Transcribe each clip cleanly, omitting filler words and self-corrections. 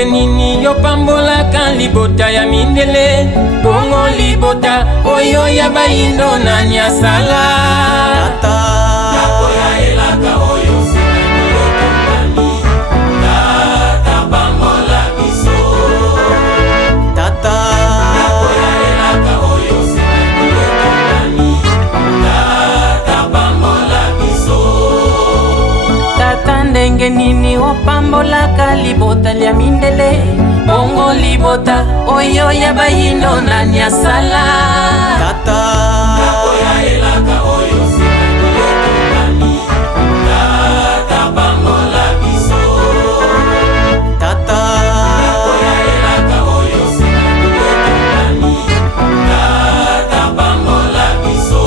Nini yo pambola kan libota ya mindele bongo libota oyo ya baindo na nyasala tata tako ya elaka oyo sinani yo tongani tata pambola biso tata tako ya elaka oyo sinani yo tongani tata pambola biso tata ndenge nini opambolaka libota lya mindele bongo libota oyo ya bayindo na nyasala tata tako ya elaka oyo sinani yo tongani tata pambola biso tata tako ya elaka oyo sinani yo tongani tata pambola biso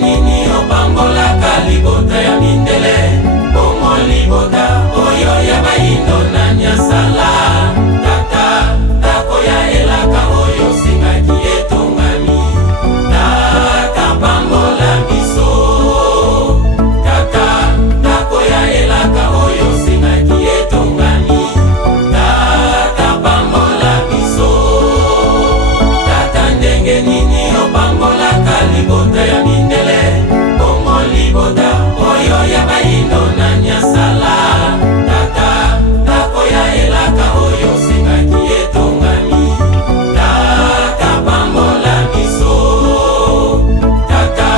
nini opambolaka libota ya mindele bongo libota oyo ya baindo na nyasala tata tako ya elaka oyo singaki etongami tata pambola biso tata tako ya elaka oyo singaki etongami tata pambola biso tata ndenge nini opambolaka libota ya mindele bongo libota oyo ya baindo na nyasala tata tako ya elaka oyo singaki etongami tata pambola biso tata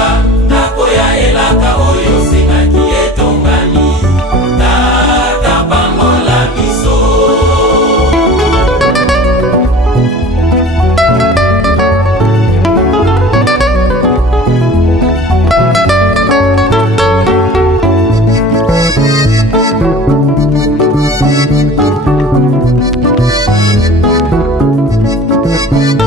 tako ya elaka oyo singaki etongami tata pambola biso tata